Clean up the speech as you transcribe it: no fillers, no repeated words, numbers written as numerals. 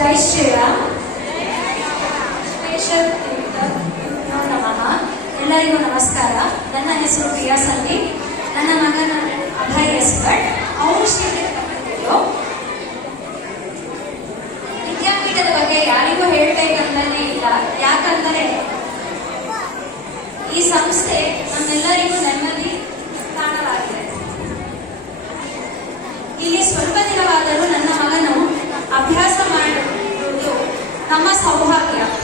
ಜೈ ಶ್ರೀರಾಮ್. ನಮಃ. ಎಲ್ಲರಿಗೂ ನಮಸ್ಕಾರ. ನನ್ನ ಹೆಸರು ಪ್ರಿಯಾ ಸಂದೀಪ್. ನನ್ನ ಮಗನ ಅಭಯ್ ಎಸ್ ಭಟ್. ಅವರು ಶ್ರೀಮಂತರು. ವಿದ್ಯಾಪೀಠದ ಬಗ್ಗೆ ಯಾರಿಗೂ ಹೇಳ್ಬೇಕಂತಾನೆ ಇಲ್ಲ. ಯಾಕಂದರೆ ಈ ಸಂಸ್ಥೆ ನಮ್ಮೆಲ್ಲರಿಗೂ ನೆಮ್ಮದಿ ತಾಣವಾಗಿದೆ. ಇಲ್ಲಿ ಸ್ವಲ್ಪ ದಿನವಾದರೂ ನನ್ನ ಮಗನು ಅಭ್ಯಾಸ ಮಾಡುವುದು ನಮ್ಮ ಸೌಭಾಗ್ಯ.